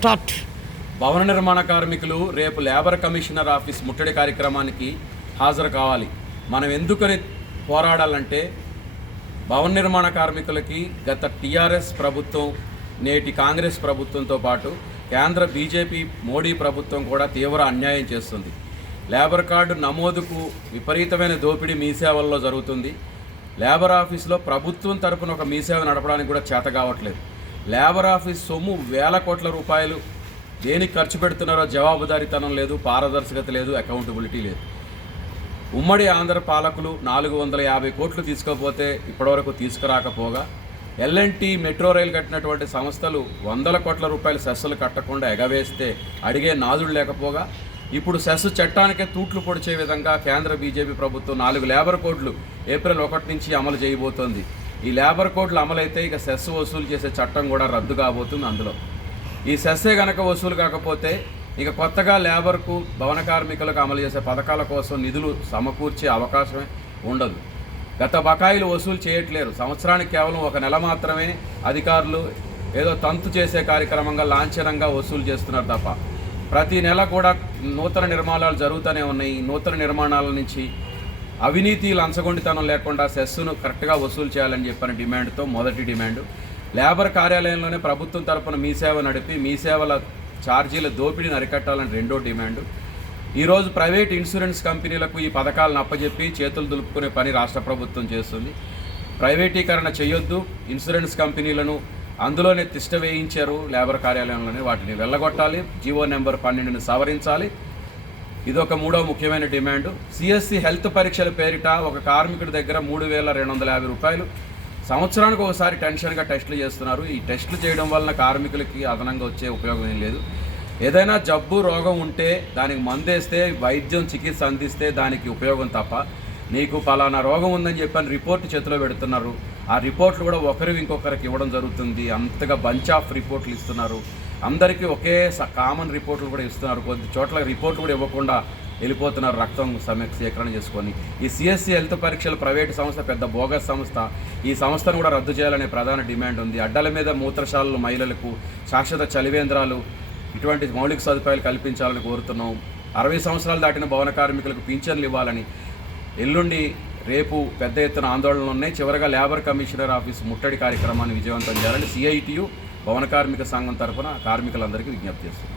Start. భవన నిర్మాణ కార్మికులు రేపు లేబర్ కమిషనర్ ఆఫీస్ ముట్టడి కార్యక్రమానికి హాజరు కావాలి. మనం ఎందుకని పోరాడాలంటే భవన నిర్మాణ కార్మికులకి గత టీఆర్ఎస్ ప్రభుత్వం, నేటి కాంగ్రెస్ ప్రభుత్వంతో పాటు కేంద్ర బీజేపీ మోడీ ప్రభుత్వం కూడా తీవ్ర అన్యాయం చేస్తుంది. లేబర్ కార్డు నమోదుకు విపరీతమైన దోపిడీ మీ సేవల్లో జరుగుతుంది. లేబర్ ఆఫీస్లో ప్రభుత్వం తరపున ఒక మీ సేవ నడపడానికి కూడా చేత కావట్లేదు. లేబర్ ఆఫీస్ సొమ్ము వేల కోట్ల రూపాయలు దేనికి ఖర్చు పెడుతున్నారో జవాబుదారీతనం లేదు, పారదర్శకత లేదు, అకౌంటబిలిటీ లేదు. ఉమ్మడి ఆంధ్ర పాలకులు 450 కోట్లు తీసుకోపోతే ఇప్పటివరకు తీసుకురాకపోగా, ఎల్ఎన్టీ మెట్రో రైలు కట్టినటువంటి సంస్థలు 100 కోట్ల రూపాయలు సెస్సులు కట్టకుండా ఎగవేస్తే అడిగే నాదుడు లేకపోగా, ఇప్పుడు సెస్ చట్టానికే తూట్లు పొడిచే విధంగా కేంద్ర బీజేపీ ప్రభుత్వం 4 లేబర్ కోడ్లు ఏప్రిల్ 1 నుంచి అమలు చేయబోతోంది. ఈ లేబర్ కోడ్లు అమలైతే ఇక సెస్ వసూలు చేసే చట్టం కూడా రద్దు కాబోతుంది. అందులో ఈ సెస్సే గనక వసూలు కాకపోతే ఇక కొత్తగా లేబర్కు, భవన కార్మికులకు అమలు చేసే పథకాల కోసం నిధులు సమకూర్చే అవకాశమే ఉండదు. గత బకాయిలు వసూలు చేయట్లేరు. సంవత్సరానికి కేవలం 1 నెల మాత్రమే అధికారులు ఏదో తంతు చేసే కార్యక్రమంగా లాంఛనంగా వసూలు చేస్తున్నారు తప్ప ప్రతి నెల కూడా నూతన నిర్మాణాలు జరుగుతూనే ఉన్నాయి. ఈ నూతన నిర్మాణాల నుంచి అవినీతి, లంచగొండితనం లేకుండా సెస్సును కరెక్ట్గా వసూలు చేయాలని చెప్పిన డిమాండ్తో మొదటి డిమాండు. లేబర్ కార్యాలయంలోనే ప్రభుత్వం తరపున మీ సేవ నడిపి మీ సేవల ఛార్జీల దోపిడీని అరికట్టాలని రెండో డిమాండు. ఈరోజు ప్రైవేట్ ఇన్సూరెన్స్ కంపెనీలకు ఈ పథకాలను అప్పజెప్పి చేతులు దులుపుకునే పని రాష్ట్ర ప్రభుత్వం చేస్తుంది. ప్రైవేటీకరణ చేయొద్దు, ఇన్సూరెన్స్ కంపెనీలను అందులోనే తిష్ట వేయించారు. లేబర్ కార్యాలయంలోనే వాటిని వెళ్ళగొట్టాలి. జీవో నెంబర్ 12ని సవరించాలి. ఇదొక మూడో ముఖ్యమైన డిమాండు. సిఎస్సి హెల్త్ పరీక్షల పేరిట ఒక కార్మికుడి దగ్గర 3,250 రూపాయలు సంవత్సరానికి ఒకసారి టెన్షన్గా టెస్టులు చేస్తున్నారు. ఈ టెస్టులు చేయడం వలన కార్మికులకి అదనంగా వచ్చే ఉపయోగం ఏం లేదు. ఏదైనా జబ్బు, రోగం ఉంటే దానికి మందేస్తే, వైద్యం, చికిత్స అందిస్తే దానికి ఉపయోగం తప్ప, నీకు పలానా రోగం ఉందని చెప్పని రిపోర్ట్ చేతిలో పెడుతున్నారు. ఆ రిపోర్ట్లు కూడా ఒకరికి ఇంకొకరికి ఇవ్వడం జరుగుతుంది. అంతగా బంచ్ ఆఫ్ రిపోర్ట్లు ఇస్తున్నారు. అందరికీ ఒకే కామన్ రిపోర్ట్లు కూడా ఇస్తున్నారు. కొద్ది చోట్ల రిపోర్ట్లు కూడా ఇవ్వకుండా వెళ్ళిపోతున్నారు, రక్తం సేకరణ చేసుకొని. ఈ సిఎస్సి హెల్త్ పరీక్షలు ప్రైవేటు సంస్థ, పెద్ద బోగస్ సంస్థ. ఈ సంస్థను కూడా రద్దు చేయాలనే ప్రధాన డిమాండ్ ఉంది. అడ్డల మీద మూత్రశాలలు మహిళలకు, శాశ్వత చలివేంద్రాలు, ఇటువంటి మౌలిక సదుపాయాలు కల్పించాలని కోరుతున్నాం. 60 సంవత్సరాలు దాటిన భవన కార్మికులకు పింఛన్లు ఇవ్వాలని. ఎల్లుండి, రేపు పెద్ద ఎత్తున ఆందోళనలు ఉన్నాయి. చివరగా లేబర్ కమిషనర్ ఆఫీస్ ముట్టడి కార్యక్రమాన్ని విజయవంతం చేయాలని సిఐటియు భవన కార్మిక సంఘం తరఫున కార్మికులందరికీ విజ్ఞప్తి చేస్తుంది.